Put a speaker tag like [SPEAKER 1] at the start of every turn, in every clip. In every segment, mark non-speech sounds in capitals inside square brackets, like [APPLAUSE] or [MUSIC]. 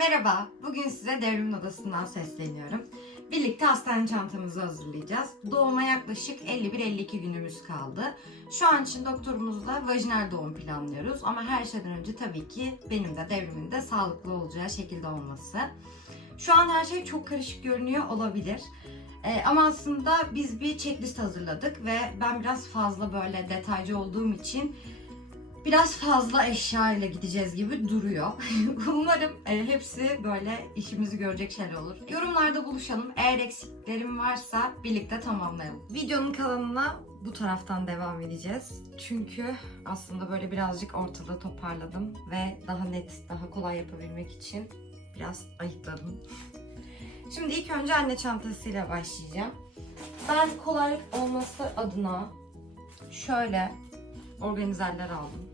[SPEAKER 1] Merhaba, bugün size devrimin odasından sesleniyorum. Birlikte hastane çantamızı hazırlayacağız. Doğuma yaklaşık 51-52 günümüz kaldı. Şu an için doktorumuzla vajinal doğum planlıyoruz. Ama her şeyden önce tabii ki benim de devrimin de sağlıklı olacağı şekilde olması. Şu an her şey çok karışık görünüyor olabilir. Ee, ama aslında biz bir checklist hazırladık ve ben biraz fazla böyle detaycı olduğum için biraz fazla eşya ile gideceğiz gibi duruyor. [LAUGHS] Umarım e, hepsi böyle işimizi görecek şeyler olur. Yorumlarda buluşalım. Eğer eksiklerim varsa birlikte tamamlayalım. Videonun kalanına bu taraftan devam edeceğiz. Çünkü aslında böyle birazcık ortada toparladım ve daha net, daha kolay yapabilmek için biraz ayıkladım. [LAUGHS] Şimdi ilk önce anne çantasıyla başlayacağım. Ben kolay olması adına şöyle organizerler aldım.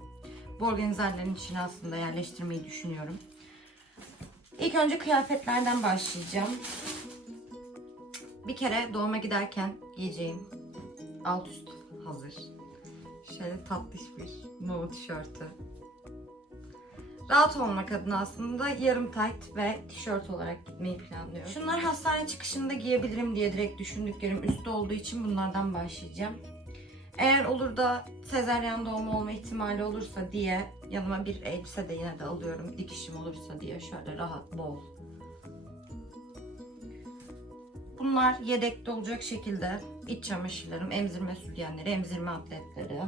[SPEAKER 1] Bu organizerlerin içine aslında yerleştirmeyi düşünüyorum. İlk önce kıyafetlerden başlayacağım. Bir kere doğuma giderken giyeceğim alt üst hazır. Şöyle tatlış bir Nova tişörtü. Rahat olmak adına aslında yarım tight ve tişört olarak gitmeyi planlıyorum. Şunlar hastane çıkışında giyebilirim diye direkt düşündüklerim üstte olduğu için bunlardan başlayacağım. Eğer olur da sezaryen doğum olma ihtimali olursa diye yanıma bir elbise de yine de alıyorum. Dikişim olursa diye şöyle rahat bol. Bunlar yedekte olacak şekilde iç çamaşırlarım, emzirme sütyenleri, emzirme atletleri.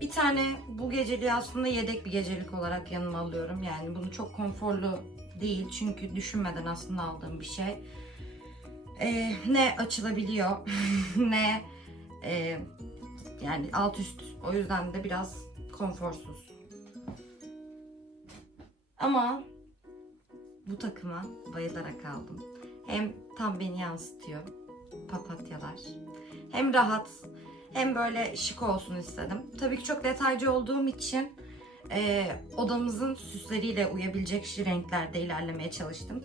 [SPEAKER 1] Bir tane bu geceliği aslında yedek bir gecelik olarak yanıma alıyorum. Yani bunu çok konforlu değil çünkü düşünmeden aslında aldığım bir şey. Ee, ne açılabiliyor [LAUGHS] ne e, yani alt üst o yüzden de biraz konforsuz. Ama bu takıma bayılarak aldım. Hem tam beni yansıtıyor papatyalar. Hem rahat hem böyle şık olsun istedim. Tabii ki çok detaycı olduğum için e, odamızın süsleriyle uyabilecek renklerde ilerlemeye çalıştım.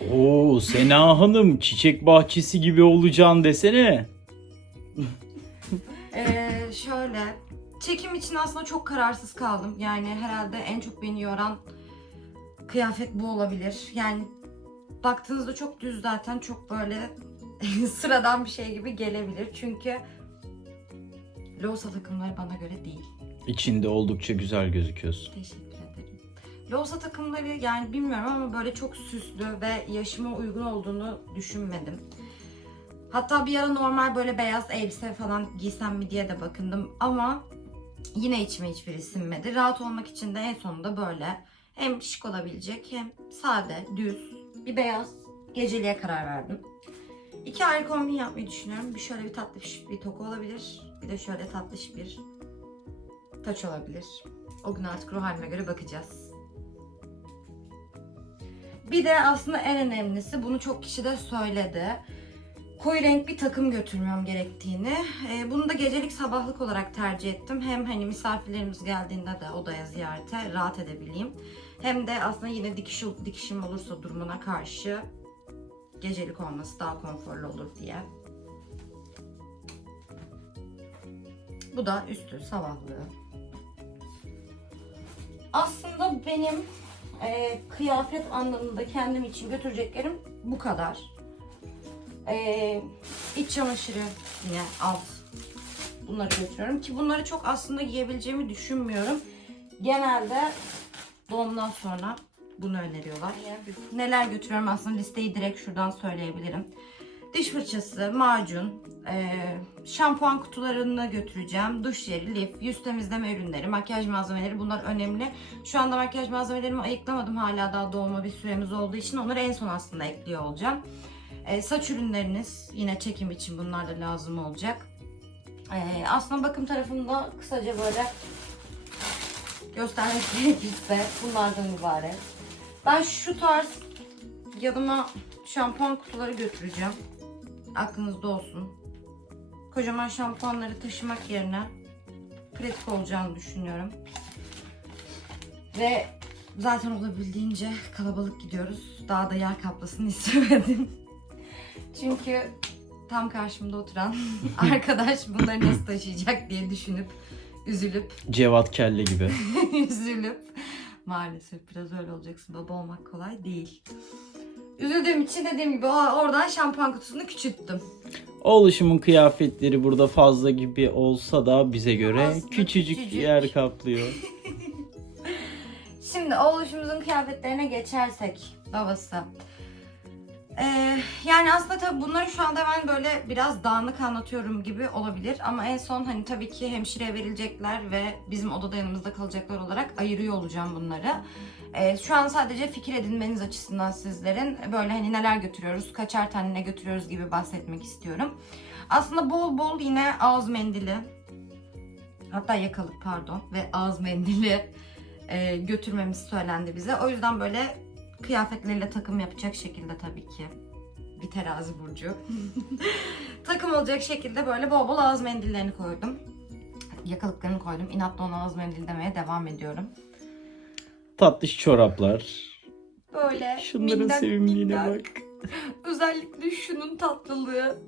[SPEAKER 1] [LAUGHS]
[SPEAKER 2] Oo Sena Hanım çiçek bahçesi gibi olacaksın desene. [LAUGHS]
[SPEAKER 1] Ee, şöyle çekim için aslında çok kararsız kaldım. Yani herhalde en çok beni yoran kıyafet bu olabilir. Yani baktığınızda çok düz zaten çok böyle [LAUGHS] sıradan bir şey gibi gelebilir. Çünkü Loğusa takımları bana göre değil.
[SPEAKER 2] İçinde oldukça güzel gözüküyorsun.
[SPEAKER 1] Teşekkür ederim. Loğusa takımları yani bilmiyorum ama böyle çok süslü ve yaşıma uygun olduğunu düşünmedim. Hatta bir ara normal böyle beyaz elbise falan giysem mi diye de bakındım ama yine içime hiçbiri sinmedi. Rahat olmak için de en sonunda böyle hem şık olabilecek hem sade, düz bir beyaz geceliğe karar verdim. İki ayrı kombin yapmayı düşünüyorum. Bir şöyle bir tatlış bir toku olabilir. Bir de şöyle tatlış bir taç olabilir. O gün artık ruh halime göre bakacağız. Bir de aslında en önemlisi bunu çok kişi de söyledi. Koyu renk bir takım götürmem gerektiğini. Ee, bunu da gecelik sabahlık olarak tercih ettim. Hem hani misafirlerimiz geldiğinde de odaya ziyarete rahat edebileyim. Hem de aslında yine dikiş, dikişim olursa durumuna karşı gecelik olması daha konforlu olur diye. Bu da üstü sabahlığı. Aslında benim e, kıyafet anlamında kendim için götüreceklerim bu kadar. E, iç çamaşırı yine alt. Bunları götürüyorum ki bunları çok aslında giyebileceğimi düşünmüyorum. Genelde doğumdan sonra bunu öneriyorlar. Neler götürüyorum aslında listeyi direkt şuradan söyleyebilirim. Diş fırçası, macun, e, şampuan kutularını götüreceğim. Duş jeli, lif, yüz temizleme ürünleri, makyaj malzemeleri bunlar önemli. Şu anda makyaj malzemelerimi ayıklamadım. Hala daha doğuma bir süremiz olduğu için onları en son aslında ekliyor olacağım. E, saç ürünleriniz yine çekim için bunlar da lazım olacak. E, aslında bakım tarafında kısaca böyle göstermek [LAUGHS] gerekirse bunlardan ibaret. Ben şu tarz yanıma şampuan kutuları götüreceğim. Aklınızda olsun. Kocaman şampuanları taşımak yerine pratik olacağını düşünüyorum. Ve zaten olabildiğince kalabalık gidiyoruz. Daha da yer kaplasın [LAUGHS] istemedim. Çünkü tam karşımda oturan [LAUGHS] arkadaş bunları nasıl taşıyacak diye düşünüp üzülüp [LAUGHS]
[SPEAKER 2] Cevat Kelle gibi.
[SPEAKER 1] üzülüp Maalesef biraz öyle olacaksın. Baba olmak kolay değil. Üzüldüğüm için dediğim gibi oradan şampuan kutusunu küçülttüm.
[SPEAKER 2] Oluşumun kıyafetleri burada fazla gibi olsa da bize göre
[SPEAKER 1] Aslında
[SPEAKER 2] küçücük,
[SPEAKER 1] küçücük.
[SPEAKER 2] yer kaplıyor. [LAUGHS]
[SPEAKER 1] Şimdi oğluşumuzun kıyafetlerine geçersek babası. Ee, yani aslında tabii bunları şu anda ben böyle biraz dağınık anlatıyorum gibi olabilir. Ama en son hani tabii ki hemşireye verilecekler ve bizim odada yanımızda kalacaklar olarak ayırıyor olacağım bunları. Ee, şu an sadece fikir edinmeniz açısından sizlerin böyle hani neler götürüyoruz, kaçar tane ne götürüyoruz gibi bahsetmek istiyorum. Aslında bol bol yine ağız mendili, hatta yakalık pardon ve ağız mendili e, götürmemiz söylendi bize. O yüzden böyle kıyafetleriyle takım yapacak şekilde tabii ki. Bir terazi burcu. [LAUGHS] takım olacak şekilde böyle bol bol ağız mendillerini koydum. Yakalıklarını koydum. İnatla ona ağız mendil demeye devam ediyorum.
[SPEAKER 2] Tatlış çoraplar.
[SPEAKER 1] Böyle
[SPEAKER 2] Şunların
[SPEAKER 1] minnak
[SPEAKER 2] sevimliğine
[SPEAKER 1] minnak.
[SPEAKER 2] bak. [LAUGHS]
[SPEAKER 1] Özellikle şunun tatlılığı.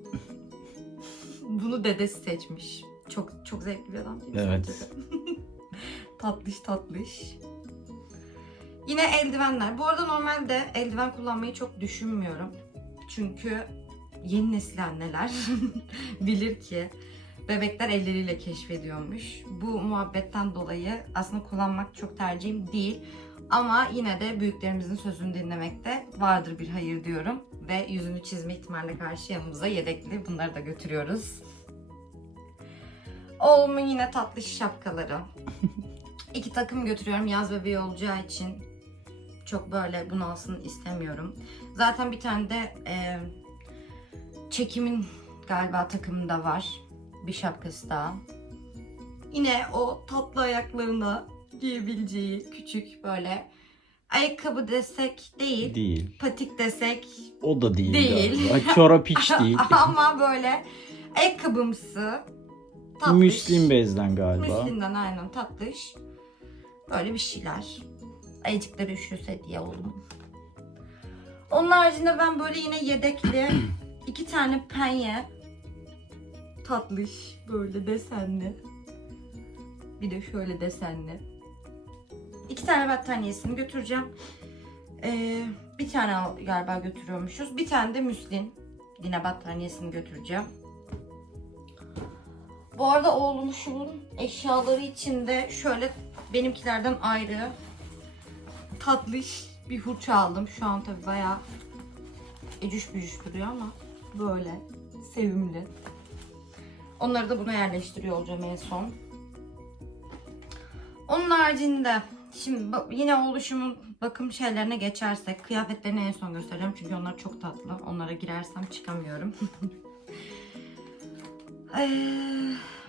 [SPEAKER 1] Bunu dedesi seçmiş. Çok çok zevkli bir adam değil mi
[SPEAKER 2] Evet.
[SPEAKER 1] tatlış tatlış. Yine eldivenler. Bu arada normalde eldiven kullanmayı çok düşünmüyorum. Çünkü yeni nesil anneler [LAUGHS] bilir ki bebekler elleriyle keşfediyormuş. Bu muhabbetten dolayı aslında kullanmak çok tercihim değil. Ama yine de büyüklerimizin sözünü dinlemekte vardır bir hayır diyorum. Ve yüzünü çizme ihtimaline karşı yanımıza yedekli bunları da götürüyoruz. Oğlumun yine tatlı şapkaları. [LAUGHS] İki takım götürüyorum yaz bebeği olacağı için. Çok böyle bunalsın istemiyorum. Zaten bir tane de e, çekimin galiba takımında var. Bir şapkası daha. Yine o tatlı ayaklarına giyebileceği küçük böyle ayakkabı desek değil,
[SPEAKER 2] Değil.
[SPEAKER 1] patik desek
[SPEAKER 2] O da değil.
[SPEAKER 1] Değil.
[SPEAKER 2] galiba. [LAUGHS] Çorap hiç değil. [LAUGHS]
[SPEAKER 1] ama böyle ayakkabımsı tatlış.
[SPEAKER 2] Müslim bezden galiba.
[SPEAKER 1] Müslimden aynen tatlış. Böyle bir şeyler. Ayıcıkları üşüyorsa diye oğlum. Onun haricinde ben böyle yine yedekli [CLEARS THROAT] iki tane penye tatlış böyle desenli. Bir de şöyle desenli. İki tane battaniyesini götüreceğim. Ee, bir tane al- galiba götürüyormuşuz. Bir tane de müslin. Yine battaniyesini götüreceğim. Bu arada oğlumuşumun eşyaları içinde şöyle benimkilerden ayrı tatlış bir hurça aldım. Şu an tabii bayağı ecüş bücüş duruyor ama böyle sevimli. Onları da buna yerleştiriyor olacağım en son. Onun haricinde şimdi yine oluşumun bakım şeylerine geçersek kıyafetlerini en son göstereceğim çünkü onlar çok tatlı. Onlara girersem çıkamıyorum. Eee, [LAUGHS]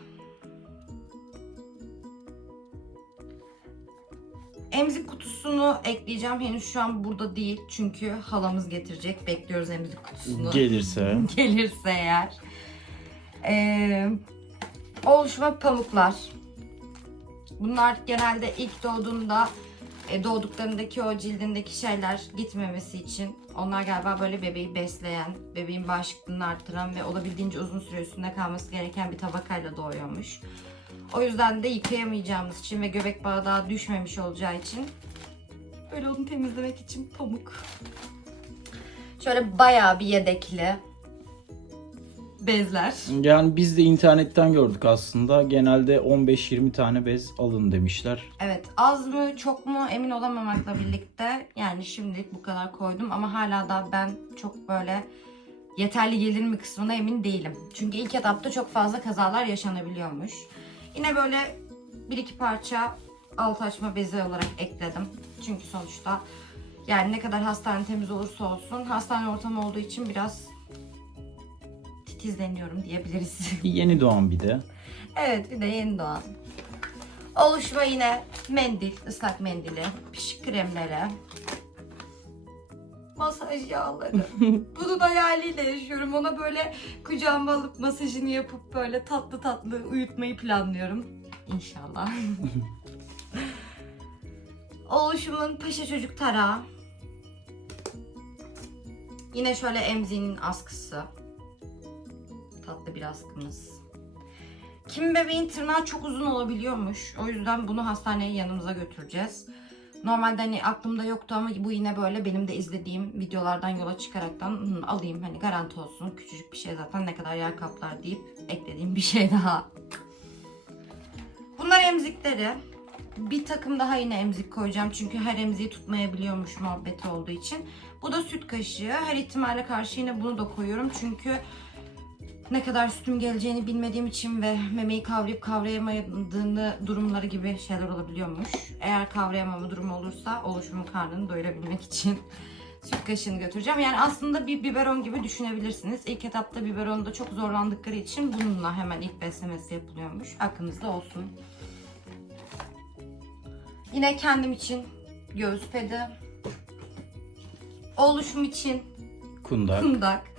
[SPEAKER 1] Emzik kutusunu ekleyeceğim. Henüz şu an burada değil. Çünkü halamız getirecek. Bekliyoruz emzik kutusunu.
[SPEAKER 2] Gelirse. [LAUGHS]
[SPEAKER 1] Gelirse eğer. Ee, oluşuma pamuklar. Bunlar genelde ilk doğduğunda e, doğduklarındaki o cildindeki şeyler gitmemesi için onlar galiba böyle bebeği besleyen, bebeğin bağışıklığını arttıran ve olabildiğince uzun süre üstünde kalması gereken bir tabakayla doğuyormuş. O yüzden de yıkayamayacağımız için ve göbek bağı daha düşmemiş olacağı için böyle onu temizlemek için pamuk. Şöyle bayağı bir yedekli bezler.
[SPEAKER 2] Yani biz de internetten gördük aslında. Genelde 15-20 tane bez alın demişler.
[SPEAKER 1] Evet az mı çok mu emin olamamakla birlikte yani şimdilik bu kadar koydum ama hala da ben çok böyle yeterli gelir mi kısmına emin değilim. Çünkü ilk etapta çok fazla kazalar yaşanabiliyormuş. Yine böyle bir iki parça alt açma bezi olarak ekledim. Çünkü sonuçta yani ne kadar hastane temiz olursa olsun hastane ortamı olduğu için biraz titizleniyorum diyebiliriz.
[SPEAKER 2] Yeni doğan bir de.
[SPEAKER 1] Evet bir de yeni doğan. Oluşma yine mendil, ıslak mendili, pişik kremleri, masaj yağları. [LAUGHS] Bunun hayaliyle yaşıyorum. Ona böyle kucağıma alıp masajını yapıp böyle tatlı tatlı uyutmayı planlıyorum. İnşallah. [LAUGHS] Oluşumun paşa çocuk tarağı. Yine şöyle emziğinin askısı. Tatlı bir askımız. Kim bebeğin tırnağı çok uzun olabiliyormuş. O yüzden bunu hastaneye yanımıza götüreceğiz. Normalde hani aklımda yoktu ama bu yine böyle benim de izlediğim videolardan yola çıkaraktan "Hı, alayım hani garanti olsun. Küçücük bir şey zaten ne kadar yer kaplar deyip eklediğim bir şey daha. Bunlar emzikleri. Bir takım daha yine emzik koyacağım çünkü her emziği tutmayabiliyormuş muhabbeti olduğu için. Bu da süt kaşığı. Her ihtimale karşı yine bunu da koyuyorum çünkü ne kadar sütüm geleceğini bilmediğim için ve memeyi kavrayıp kavrayamadığını durumları gibi şeyler olabiliyormuş. Eğer kavrayamama durumu olursa oluşumun karnını doyurabilmek için [LAUGHS] süt kaşığını götüreceğim. Yani aslında bir biberon gibi düşünebilirsiniz. İlk etapta biberonda çok zorlandıkları için bununla hemen ilk beslemesi yapılıyormuş. Aklınızda olsun. Yine kendim için göğüs pedi. Oluşum için
[SPEAKER 2] Kundak.
[SPEAKER 1] kundak.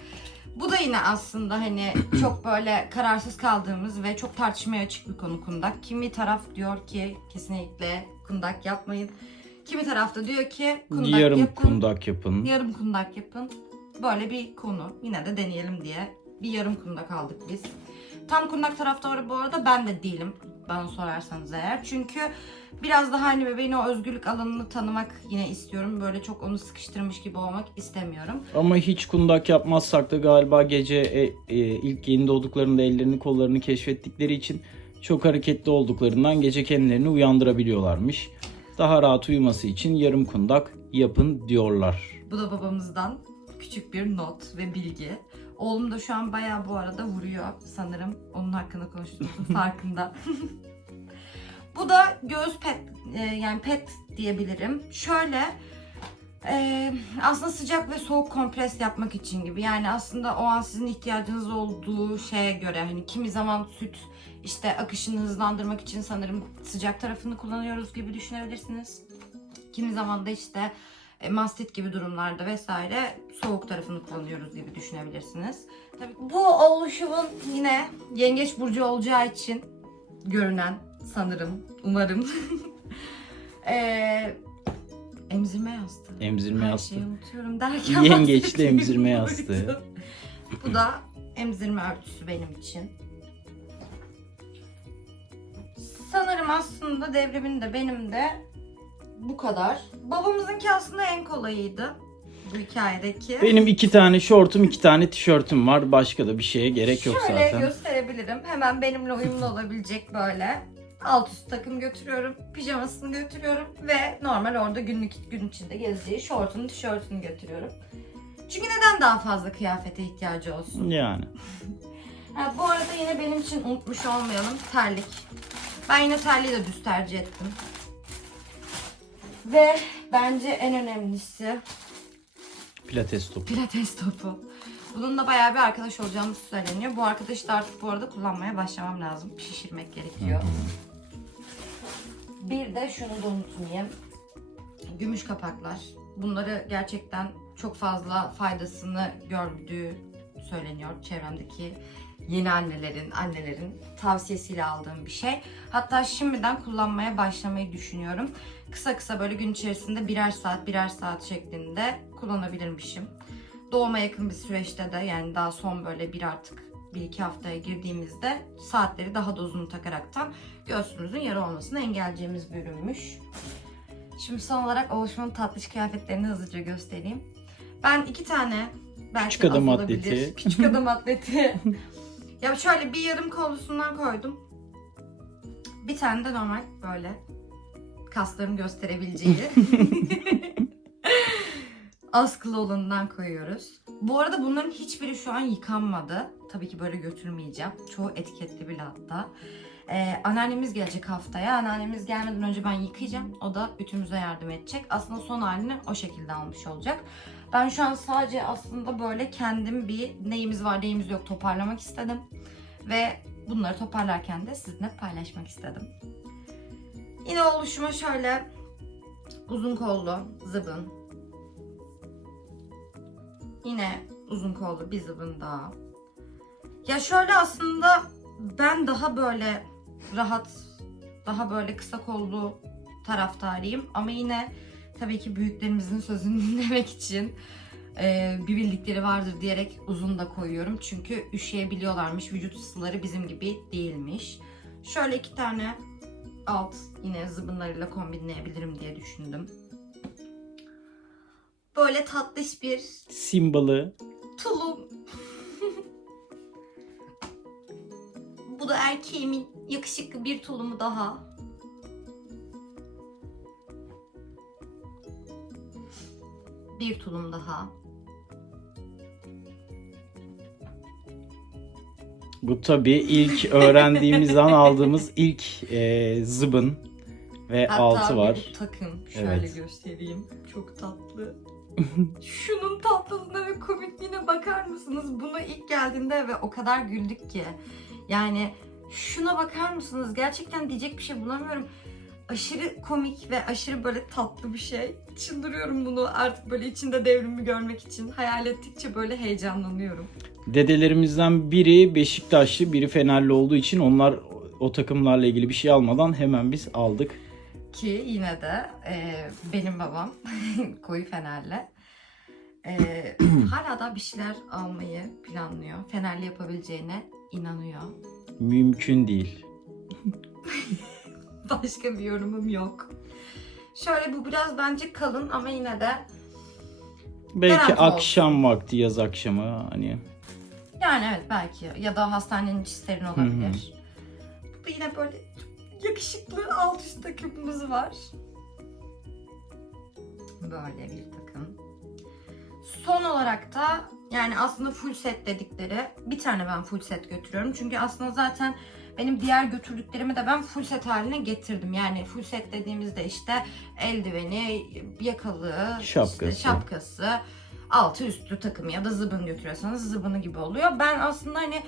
[SPEAKER 1] Bu da yine aslında hani çok böyle kararsız kaldığımız ve çok tartışmaya açık bir konu kundak. Kimi taraf diyor ki kesinlikle kundak yapmayın. Kimi taraf da diyor ki kundak
[SPEAKER 2] Yarım
[SPEAKER 1] yapın.
[SPEAKER 2] kundak yapın.
[SPEAKER 1] Yarım kundak yapın. Böyle bir konu. Yine de deneyelim diye bir yarım kundak aldık biz. Tam kundak taraftarı bu arada ben de değilim. Bana sorarsanız eğer. Çünkü biraz daha hani bebeğin o özgürlük alanını tanımak yine istiyorum. Böyle çok onu sıkıştırmış gibi olmak istemiyorum.
[SPEAKER 2] Ama hiç kundak yapmazsak da galiba gece e, e, ilk yeni doğduklarında ellerini kollarını keşfettikleri için çok hareketli olduklarından gece kendilerini uyandırabiliyorlarmış. Daha rahat uyuması için yarım kundak yapın diyorlar.
[SPEAKER 1] Bu da babamızdan küçük bir not ve bilgi. Oğlum da şu an bayağı bu arada vuruyor sanırım. Onun hakkında konuştuğumuzun [LAUGHS] farkında. [LAUGHS] bu da göğüs pet e, yani pet diyebilirim. Şöyle e, aslında sıcak ve soğuk kompres yapmak için gibi. Yani aslında o an sizin ihtiyacınız olduğu şeye göre hani kimi zaman süt işte akışını hızlandırmak için sanırım sıcak tarafını kullanıyoruz gibi düşünebilirsiniz. Kimi zaman da işte e, mastit gibi durumlarda vesaire soğuk tarafını kullanıyoruz gibi düşünebilirsiniz. Tabii bu oluşumun yine yengeç burcu olacağı için görünen sanırım, umarım. [LAUGHS] e, emzirme yastığı.
[SPEAKER 2] Emzirme
[SPEAKER 1] Her
[SPEAKER 2] yastığı.
[SPEAKER 1] şeyi unutuyorum derken
[SPEAKER 2] Yengeçli emzirme yastığı.
[SPEAKER 1] bu da emzirme örtüsü benim için. Sanırım aslında devrimin de benim de bu kadar. Babamızınki aslında en kolayıydı. Bu hikayedeki.
[SPEAKER 2] Benim iki tane şortum, iki tane tişörtüm var. Başka da bir şeye gerek yok
[SPEAKER 1] Şöyle
[SPEAKER 2] zaten.
[SPEAKER 1] gösterebilirim. Hemen benimle uyumlu olabilecek böyle. Alt üst takım götürüyorum. Pijamasını götürüyorum. Ve normal orada günlük gün içinde gezeceği şortunu, tişörtünü götürüyorum. Çünkü neden daha fazla kıyafete ihtiyacı olsun?
[SPEAKER 2] Yani. [LAUGHS]
[SPEAKER 1] Ha, bu arada yine benim için unutmuş olmayalım terlik. Ben yine terliği de düz tercih ettim. Ve bence en önemlisi
[SPEAKER 2] Pilates topu.
[SPEAKER 1] pilates topu. Bununla bayağı bir arkadaş olacağımız söyleniyor. Bu arkadaşı da artık bu arada kullanmaya başlamam lazım. Şişirmek gerekiyor. Bir de şunu da unutmayayım. Gümüş kapaklar. Bunları gerçekten çok fazla faydasını gördüğü söyleniyor çevremdeki yeni annelerin, annelerin tavsiyesiyle aldığım bir şey. Hatta şimdiden kullanmaya başlamayı düşünüyorum. Kısa kısa böyle gün içerisinde birer saat, birer saat şeklinde kullanabilirmişim. Doğuma yakın bir süreçte de yani daha son böyle bir artık bir iki haftaya girdiğimizde saatleri daha da uzun takaraktan göğsümüzün yara olmasını engelleyeceğimiz bir ürünmüş. Şimdi son olarak Oğuşman'ın tatlış kıyafetlerini hızlıca göstereyim. Ben iki tane belki
[SPEAKER 2] Küçük
[SPEAKER 1] olabilir.
[SPEAKER 2] atleti.
[SPEAKER 1] Küçük adam [LAUGHS] atleti. ya şöyle bir yarım kollusundan koydum. Bir tane de normal böyle kasların gösterebileceği [LAUGHS] askılı olanından koyuyoruz. Bu arada bunların hiçbiri şu an yıkanmadı. Tabii ki böyle götürmeyeceğim. Çoğu etiketli bile hatta. Ee, anneannemiz gelecek haftaya. Anneannemiz gelmeden önce ben yıkayacağım. O da ütümüze yardım edecek. Aslında son halini o şekilde almış olacak. Ben şu an sadece aslında böyle kendim bir neyimiz var neyimiz yok toparlamak istedim. Ve bunları toparlarken de sizinle paylaşmak istedim. Yine oluşuma şöyle uzun kollu zıbın. Yine uzun kollu bir zıbın daha. Ya şöyle aslında ben daha böyle rahat, daha böyle kısa kollu taraftarıyım. Ama yine tabii ki büyüklerimizin sözünü [LAUGHS] dinlemek için e, bir bildikleri vardır diyerek uzun da koyuyorum. Çünkü üşüyebiliyorlarmış. Vücut ısıları bizim gibi değilmiş. Şöyle iki tane alt yine zıbınlarıyla kombinleyebilirim diye düşündüm. Böyle tatlış bir
[SPEAKER 2] Simbalı.
[SPEAKER 1] tulum. Bu da erkeğimin yakışıklı bir tulumu daha. Bir tulum daha.
[SPEAKER 2] Bu tabii ilk öğrendiğimizden aldığımız [LAUGHS] ilk e, zıbın ve
[SPEAKER 1] Hatta
[SPEAKER 2] altı var.
[SPEAKER 1] takım. Şöyle
[SPEAKER 2] Evet.
[SPEAKER 1] göstereyim. Çok tatlı. Şunun tatlılığına ve komikliğine bakar mısınız? Bunu ilk geldiğinde eve o kadar güldük ki. Yani şuna bakar mısınız? Gerçekten diyecek bir şey bulamıyorum. Aşırı komik ve aşırı böyle tatlı bir şey. Çıldırıyorum bunu artık böyle içinde devrimi görmek için. Hayal ettikçe böyle heyecanlanıyorum.
[SPEAKER 2] Dedelerimizden biri Beşiktaşlı, biri Fenerli olduğu için onlar o takımlarla ilgili bir şey almadan hemen biz aldık.
[SPEAKER 1] Ki yine de e, benim babam [LAUGHS] koyu Fenerli. E, [CLEARS THROAT] hala da bir şeyler almayı planlıyor. Fenerli yapabileceğine inanıyor.
[SPEAKER 2] Mümkün değil. [LAUGHS]
[SPEAKER 1] Başka bir yorumum yok. Şöyle bu biraz bence kalın ama yine de
[SPEAKER 2] Belki
[SPEAKER 1] Garanti olsun.
[SPEAKER 2] akşam vakti, yaz akşamı hani
[SPEAKER 1] yani evet belki ya da hastanenin içi serin olabilir. Bu yine böyle yakışıklı alt üst takımımız var. Böyle bir takım. Son olarak da yani aslında full set dedikleri bir tane ben full set götürüyorum. Çünkü aslında zaten benim diğer götürdüklerimi de ben full set haline getirdim. Yani full set dediğimizde işte eldiveni, yakalığı, işte
[SPEAKER 2] Şapkası.
[SPEAKER 1] şapkası, altı üstü takımı ya da zıbın götürüyorsanız zıbını gibi oluyor. Ben aslında hani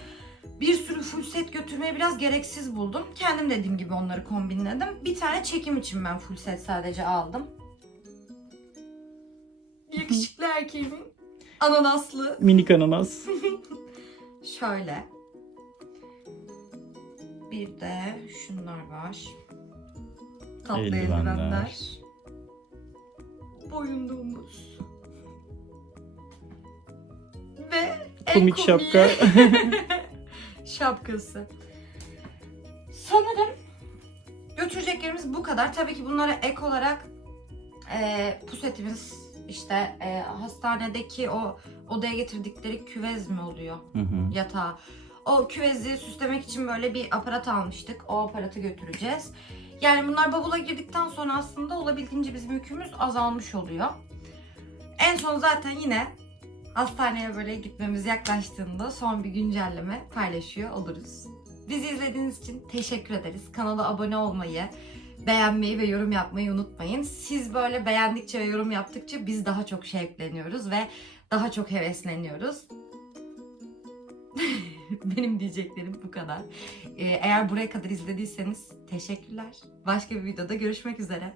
[SPEAKER 1] bir sürü full set götürmeyi biraz gereksiz buldum. Kendim dediğim gibi onları kombinledim. Bir tane çekim için ben full set sadece aldım. Yakışıklı erkeğimin ananaslı
[SPEAKER 2] minik ananas. [LAUGHS]
[SPEAKER 1] Şöyle. Bir de şunlar var. Tatlı
[SPEAKER 2] Eldivenler.
[SPEAKER 1] eldivenler. Boyunluğumuz. Ve
[SPEAKER 2] Komik
[SPEAKER 1] komiği-
[SPEAKER 2] şapka. [LAUGHS]
[SPEAKER 1] Şapkası. Sanırım götüreceklerimiz bu kadar. Tabii ki bunlara ek olarak e, pusetimiz işte e, hastanedeki o odaya getirdikleri küvez mi oluyor?
[SPEAKER 2] Hı hı.
[SPEAKER 1] yatağı. O küvezi süslemek için böyle bir aparat almıştık. O aparatı götüreceğiz. Yani bunlar bavula girdikten sonra aslında olabildiğince bizim yükümüz azalmış oluyor. En son zaten yine hastaneye böyle gitmemiz yaklaştığında son bir güncelleme paylaşıyor oluruz. Bizi izlediğiniz için teşekkür ederiz. Kanala abone olmayı, beğenmeyi ve yorum yapmayı unutmayın. Siz böyle beğendikçe ve yorum yaptıkça biz daha çok şevkleniyoruz ve daha çok hevesleniyoruz. [LAUGHS] Benim diyeceklerim bu kadar. Ee, eğer buraya kadar izlediyseniz teşekkürler. Başka bir videoda görüşmek üzere.